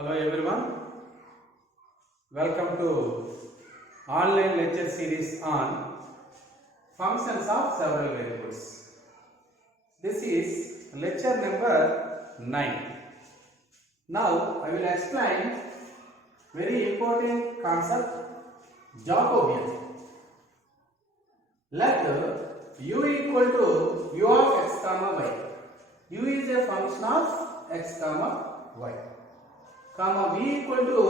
Hello everyone, welcome to online lecture series on functions of several variables. This is lecture number 9. Now I will explain very important concept, Jacobian. Let u equal to u of x comma y. U is a function of x comma y. Comma v equal to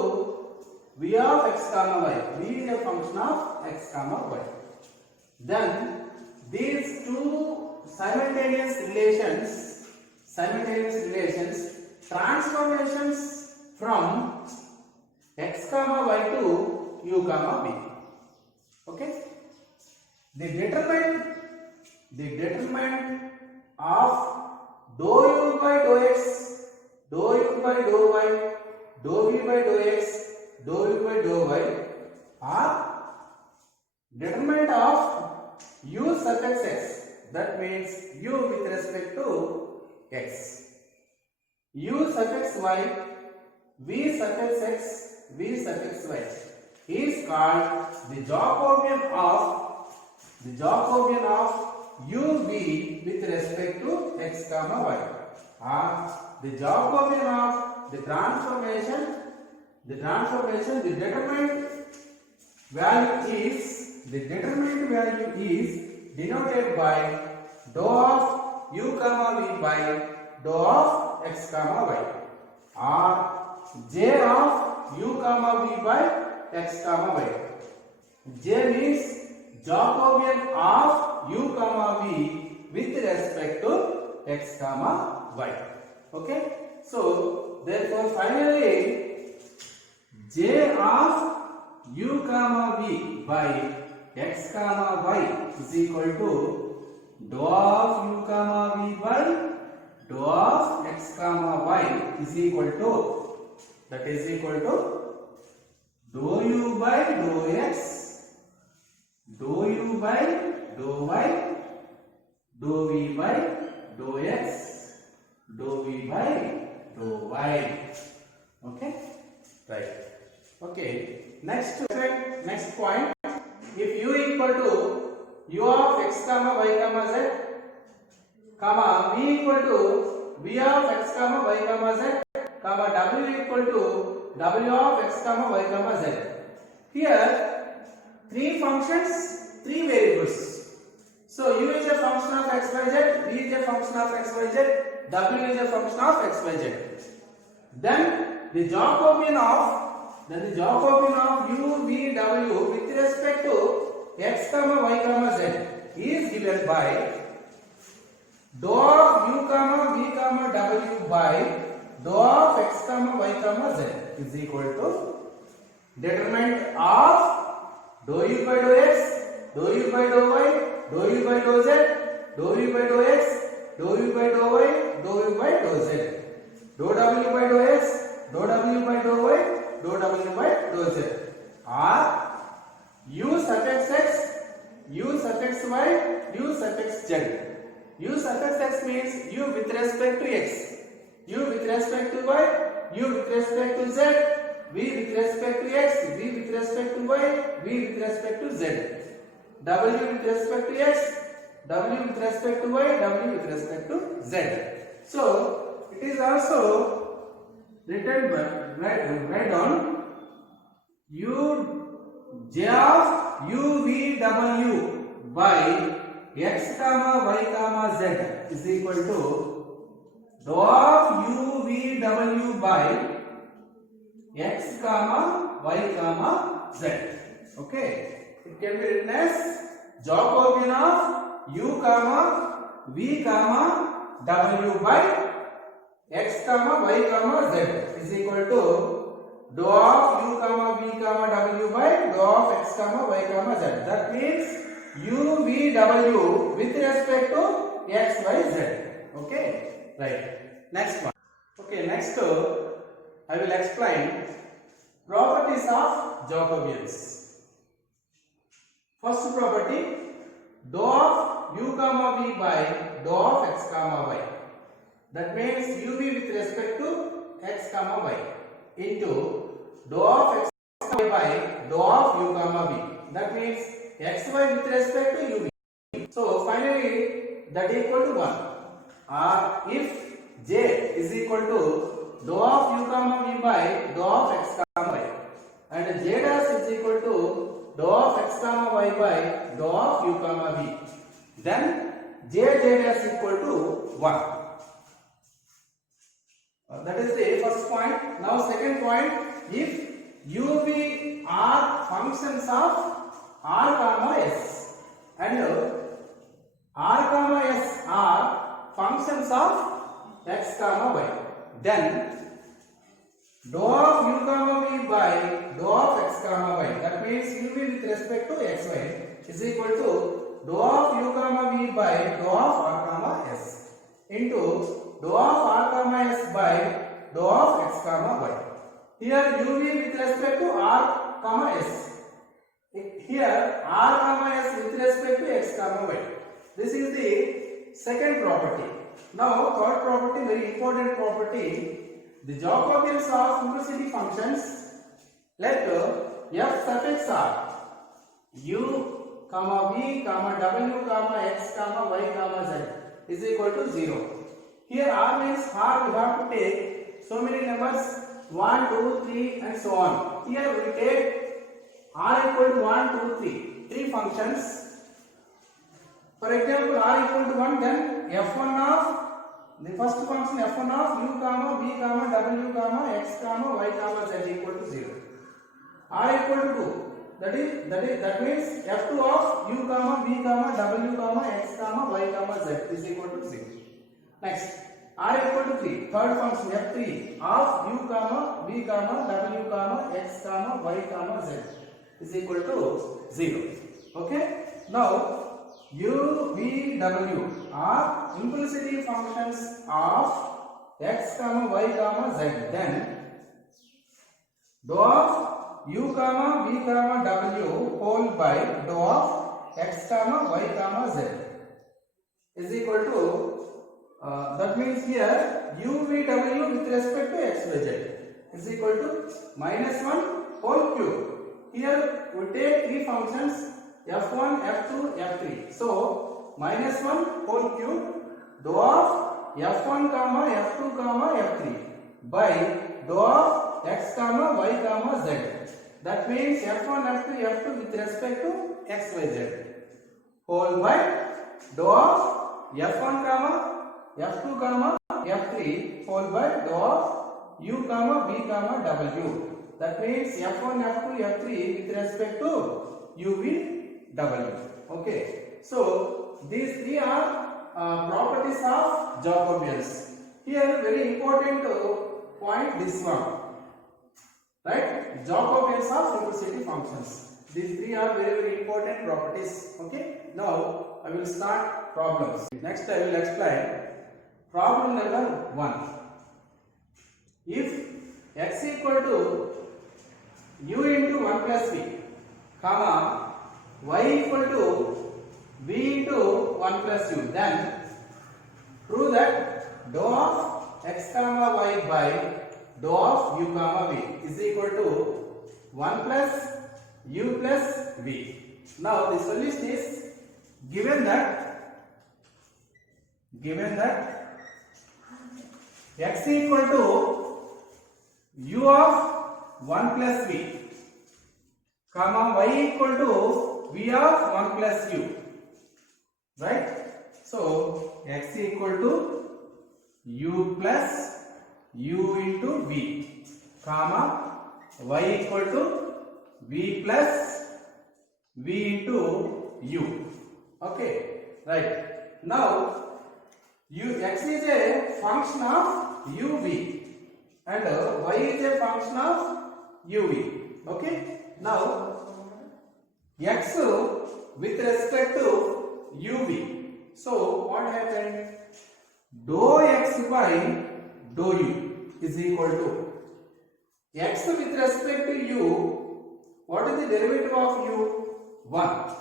v of x comma y. V is a function of x comma y. Then these two simultaneous relations, transformations from x comma y to u comma v. Okay. The determinant of dou u by dou x, dou u by dou y, dou v by dou x, dou u by dou y are determinant of u suffix x. That means u with respect to x. U suffix y, v suffix x, v suffix y is called the Jacobian of u v with respect to x comma y, or the Jacobian of the transformation, the determinant value is denoted by dou of u comma v by dou of x comma y, or j of u comma v by x comma y. J means Jacobian of u comma v with respect to x comma y. Okay. So therefore finally j of u comma v by x comma y is equal to dou of u comma v by dou of x comma y is equal to, that is equal to dou u by dou x, dou u by dou y, dou v by dou x, dou v by dou y. Okay, right. Okay, next point. If u equal to u of x comma y comma z, comma v equal to v of x comma y comma z, comma w equal to w of x comma y comma z. Here three functions, three variables. So u is a function of x y z, v is a function of x y z, w is a function of x y z. Then the Jacobian of u v w with respect to x comma y comma z is given by dou of u comma v comma w by dou of x comma y comma z is equal to determinant of dou u by dou x, dou u by dou y, dou u by dou z, dou u by dou x, dou u by dou y, dou u by dou z, dou w by dou x, dou w by dou y, dou w by dou z, or u suffix x, u suffix y, u suffix z. U suffix x means u with respect to x, u with respect to y, u with respect to z, v with respect to x, v with respect to y, v with respect to z, w with respect to x, w with respect to y, w with respect to z. So it is also written write down u j of u v w by x comma y comma z is equal to dou of u v w by x comma y comma z. Okay, it can be written as Jacobian of u comma v comma w by x comma y comma z is equal to dou of u comma v comma w by dou of x comma y comma z. That means u v w with respect to x y z. Okay, right. Next one. Okay, next I will explain properties of Jacobians. First property, dou of u comma v by dou of x comma y. That means u v with respect to x comma y into dou of xy by dou of u comma v. That means xy with respect to uv. So finally that equal to 1. Or if j is equal to dou of u comma v by dou of x comma y, and j dash is equal to dou of x comma y by dou of u comma v, then j dash equal to 1. That is the first point. Now second point, if u v are functions of r comma s and r comma s are functions of x comma y, then dou of u comma v by dou of x comma y, that means u v with respect to xy, is equal to dou of u comma v by dou of r comma s into dou of r comma s by dou of x comma y. Here u v with respect to r comma s, here r comma s with respect to x comma y. This is the second property. Now third property, very important property, the Jacobians of simplicity functions. Let f suffix r u comma v comma w comma x comma y comma z is equal to 0. Here r means r, we have to take so many numbers 1, 2, 3 and so on. Here we take r equal to 1, 2, 3, 3 functions. For example, r equal to 1, then f1 of the first function f1 of u comma v comma w comma x comma y comma z equal to 0. r equal to 2, that means f2 of u comma v comma w comma x comma y comma z is equal to 0. Next, r equal to 3, third function f3 of u comma v comma w comma x comma y comma z is equal to 0. Okay, now u v w are implicity functions of x comma y comma z, then dou of u comma v comma w whole by dou of x comma y comma z is equal to that means here u v w with respect to x y z is equal to minus 1 whole cube. Here we take three functions f1, f2, f3. So minus 1 whole cube dou of f1 comma f2 comma f3 by dou of x comma y comma z. That means f1, f2, f2 with respect to x, y, z whole by dou of f1 comma f2 comma f3 whole by dou of u comma v comma w. That means f1, f2, f3 with respect to u, v, w. Okay, so these three are properties of Jacobians. Here very important point, this one, right? Jacobians of simplicity functions. These three are very important properties. Okay, now I will start problems. Next I will explain problem number 1. If x equal to u into 1 plus v, comma y equal to v into 1 plus u, then prove that dou of x comma y by dou of u comma v is equal to 1 plus u plus v. Now the solution is given that x equal to u of 1 plus v, comma y equal to v of 1 plus u, right? So x equal to u plus u into v, comma y equal to v plus v into u. Okay, right? Now x is a function of uv and y is a function of uv. Okay, now x with respect to uv, so what happened? Dou x by dou u is equal to x with respect to u. What is the derivative of u? 1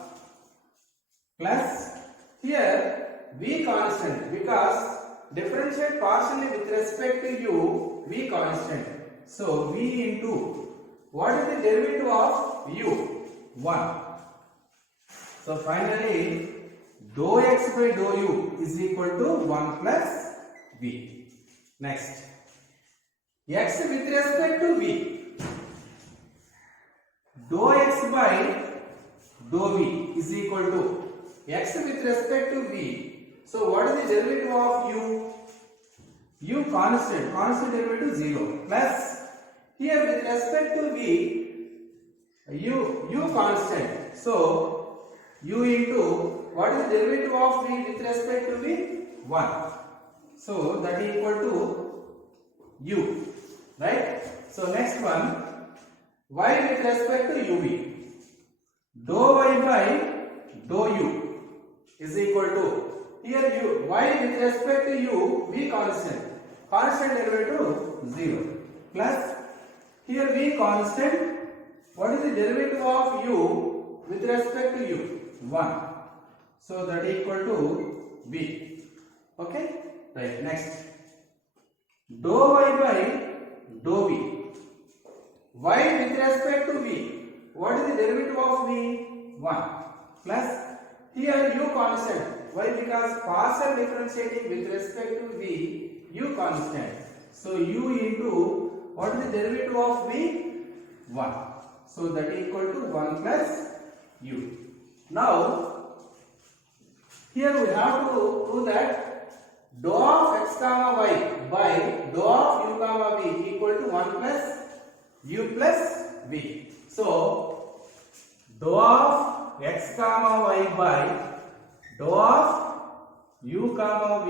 plus here v constant, because differentiate partially with respect to u, v constant. So v into what is the derivative of u? 1. So finally dou x by dou u is equal to 1 plus v. Next, x with respect to v. Dou x by dou v is equal to x with respect to v. So what is the derivative of u? U constant, constant derivative 0 plus here with respect to v, u constant. So u into what is the derivative of v with respect to v? 1. So that is equal to u, right? So next one, y with respect to uv. Dou y by dou u is equal to here u, y with respect to u, v constant, constant derivative 0 plus here v constant, what is the derivative of u with respect to u? 1. So that is equal to v. Okay, right. Next, dou y by dou v. Y with respect to v, what is the derivative of v? 1 plus here u constant. Why? Because partial differentiating with respect to v, u constant. So u into what is the derivative of v? 1. So that is equal to 1 plus u. Now here we have to do that dou of x comma y by dou of u comma v equal to 1 plus u plus v. So dou of x comma y by dou of u comma v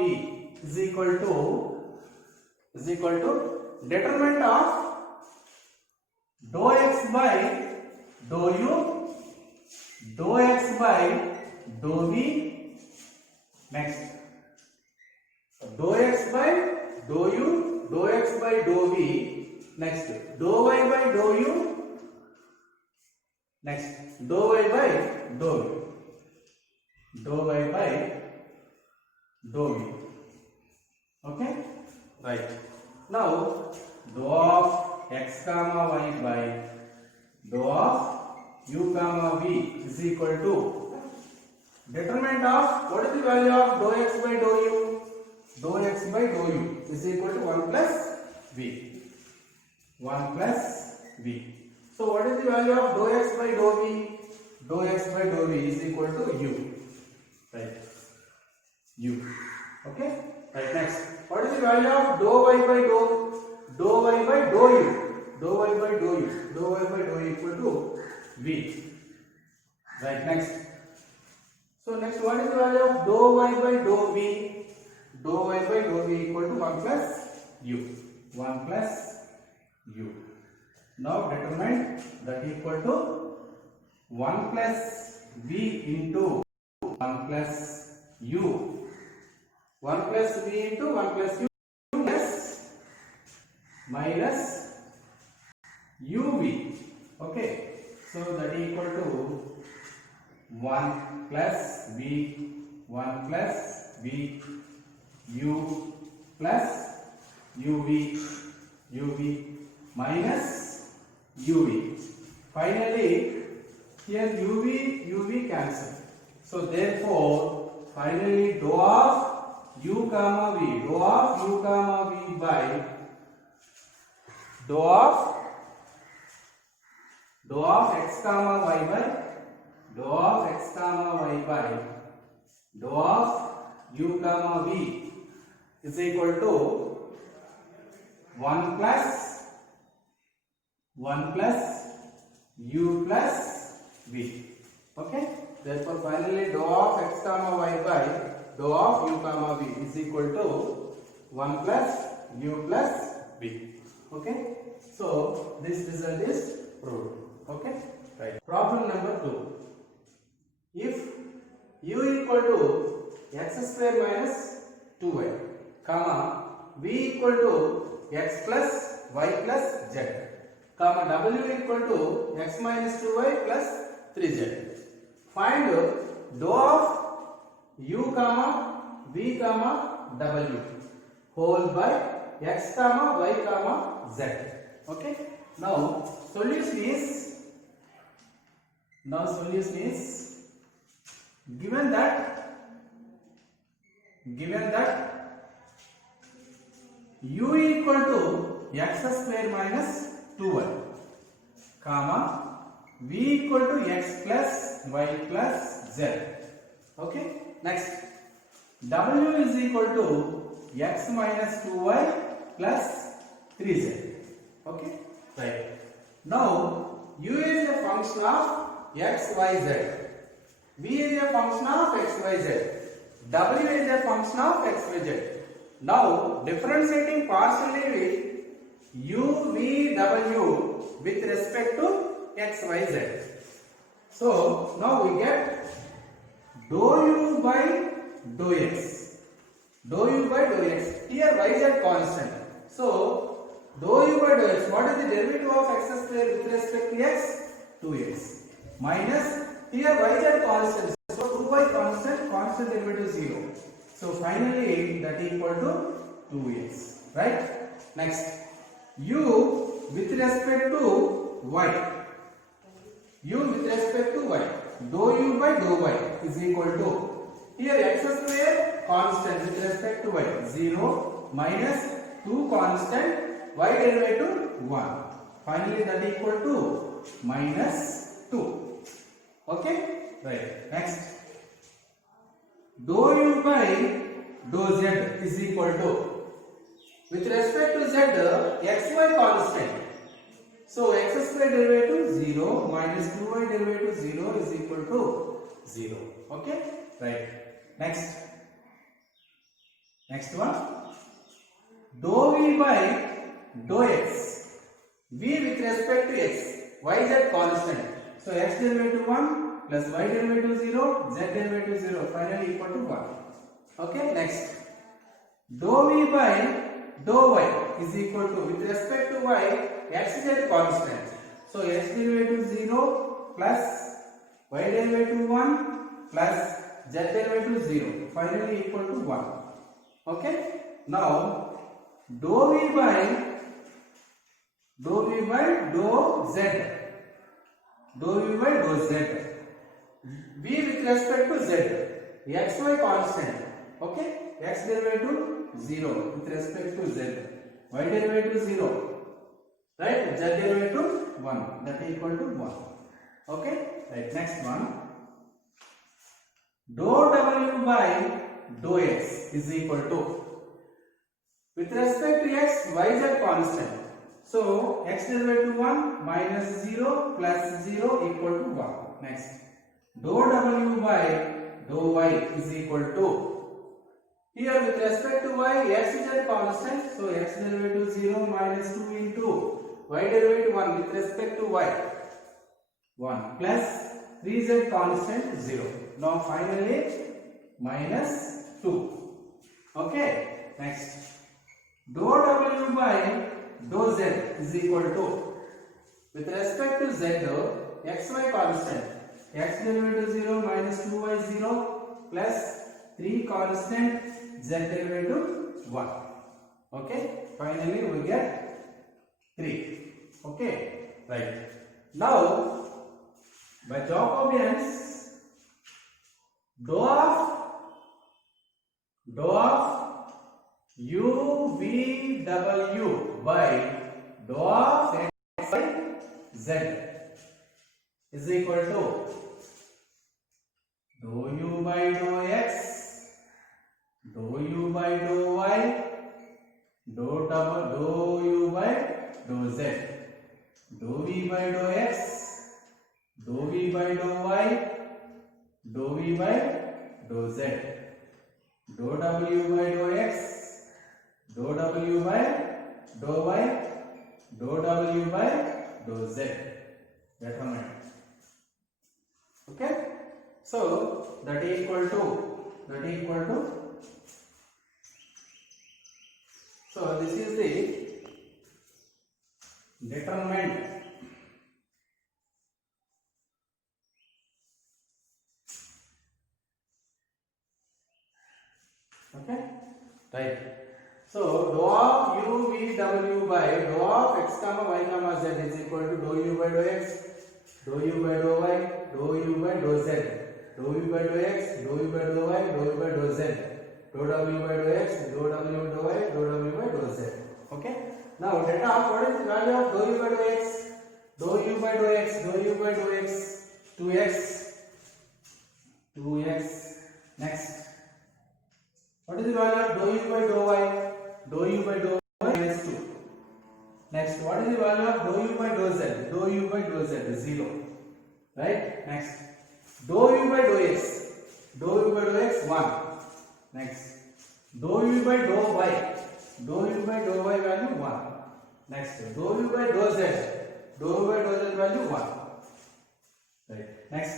is equal to determinant of dou x by dou u, dou x by dou v. Next, dou x by dou u, dou x by dou v. Next, dou y by dou u. Next, dou y by dou v. Dou y by dou v. Okay, right. Now dou of x comma y by dou of u comma v is equal to determinant of what is the value of dou x by dou u? Dou x by dou u is equal to 1 plus v. 1 plus v. So what is the value of dou x by dou v? Dou x by dou v is equal to u. Right. U. Okay. Right. Next, what is the value of dou y by dou y by dou u? Dou y by dou u. Dou y by dou u equal to v. Right. Next. So next, what is the value of dou y by dou v? Dou y by dou v equal to 1 plus u. 1 plus u. Now determine that equal to 1 plus v into 1 plus u. 1 plus v into 1 plus u plus minus uv. Okay. So that is equal to 1 plus v, 1 plus v, u plus uv, uv minus uv. Finally, here uv cancel. So therefore, finally dou of u comma v, dou of u comma v by dou of x comma y by dou of x comma y by dou of u comma v is equal to 1 plus u plus v. Okay. Therefore, finally dou of x comma y by dou of u comma v is equal to 1 plus u plus v. Okay. So this result is proved. Okay. Right. Problem number 2. If u equal to x square minus 2y, comma v equal to x plus y plus z, comma w equal to x minus 2y plus 3z. Find dou of u comma v comma w whole by x comma y comma z. Okay. Now solution is given that u equal to x square minus 2y, comma v equal to x plus y plus z. Okay. Next, w is equal to x minus 2y plus 3z. Okay. Right. Now u is a function of x, y, z. V is a function of x, y, z. W is a function of x, y, z. Now differentiating partially with u, v, w with respect to x, y, z. So now we get dou u by dou x. Dou u by dou x. Here y z constant. So dou u by dou x. What is the derivative of x square with respect to x? 2x. Minus here y z constant. So 2y constant. Constant derivative 0. So finally that equal to 2x. Right? Next, u with respect to y. U with respect to y. Dou u by dou y is equal to, here x square constant with respect to y 0 minus 2 constant y derivative 1. Finally that equal to minus 2. Okay. Right. Next, dou u by dou z is equal to, with respect to z xy constant. So x square derivative 0 minus 2y derivative 0 is equal to 0. Okay. Right. Next one, dou v by dou x. V with respect to x, y z constant. So x derivative 1 plus y derivative 0, z derivative 0, finally equal to 1. Okay. Next, dou v by dou y is equal to, with respect to y, x z constant. So x derivative 0 plus y derivative 1 plus z derivative 0, finally equal to 1. Okay. Now dou v by dou z. Dou v by dou z. V with respect to z, xy constant. Okay. X derivative 0 with respect to z, y derivative 0, right, z derivative 1, that is equal to 1. Okay. Right. Next one, dou w by dou x is equal to, with respect to x, y z constant. So x derivative 1 minus 0 plus 0 equal to 1. Next, dou w by dou y is equal to, here with respect to y, x is a constant. So x derivative 0 minus 2 into y derivative 1 with respect to y 1 plus 3z constant 0. Now finally minus 2. Okay. Next, dou w by dou z is equal to, with respect to z, xy constant. X derivative 0 minus 2y 0 plus 3 constant z derivative 1. Okay. Finally we get 3. Okay. Right. Now by Jacobians, dou of u v w by dou of x by z is equal to dou u by dou x, dou u by dou y, dou u by dou z, dou v by dou x, dou v by dou y, dou v by dou z, dou w by dou x, dou w by dou y, dou w by dou z. Determined. Okay. So that is equal to, so this is the determinant. Okay. Right. So dou of u v w w by dou of x comma y comma z is equal to dou u by dou x, dou u by dou y, dou u by dou z, dou u by dou x, dou u by dou y, dou u by dou z, dou w by dou x, dou w by dou y, dou w by dou z. Okay. Now let us, what is the value of dou u by dou x? Dou u by dou x, dou u by dou x, 2x. Next, what is the value of dou u by dou y? Dou u by dou y minus 2. Next, what is the value of dou u by dou z? Dou u by dou z is 0. Right? Next, dou u by dou x. Dou u by dou x 1. Next, dou u by dou y. Dou u by dou y value 1. Next, dou u by dou z. Dou u by dou z value 1. Right? Next,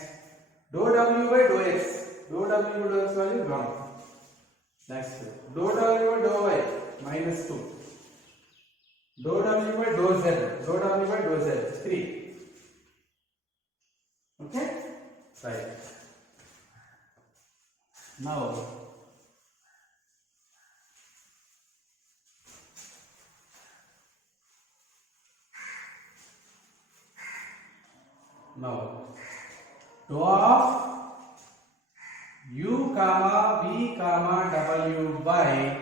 dou w by dou x. Dou w by dou x value 1. Next, dou w by dou y minus 2. Dou w by dou z. Dou w by dou z 3. Okay? Right. Now, dou of u comma v comma w by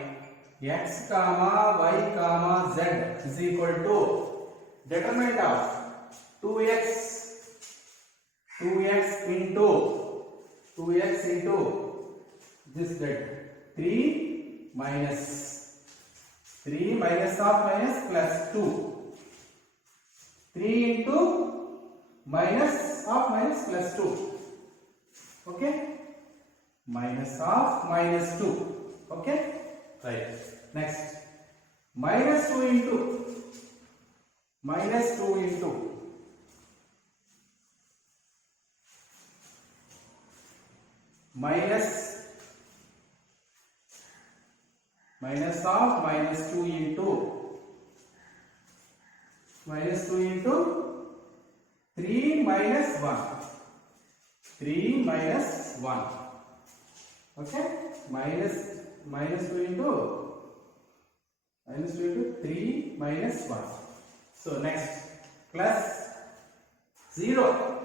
x comma y comma z is equal to determinant of 2x into this that 3 minus of minus plus 2, 3 into minus of minus plus 2. Okay, minus of minus 2. Okay, right. Next, minus 2 into minus of minus 2 into 3 minus 1. 3 minus 1. Okay, minus 2 into 3 minus 1. So next, plus 0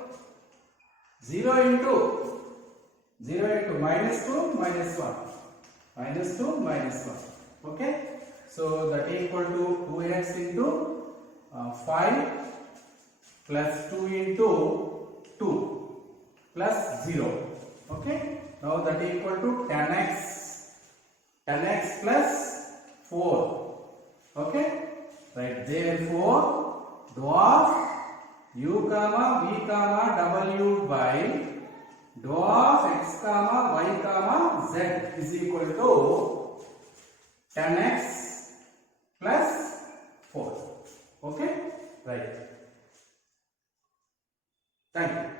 into minus 2 minus 1. Minus 2 minus 1. Okay, so that equal to 2x into 5 plus 2 into 2 plus 0. Okay, now that equal to 10x plus 4. Okay, right. Therefore, dou of u comma v comma w by dou of x comma y comma z is equal to 10x plus 4. Okay, right. Thank you.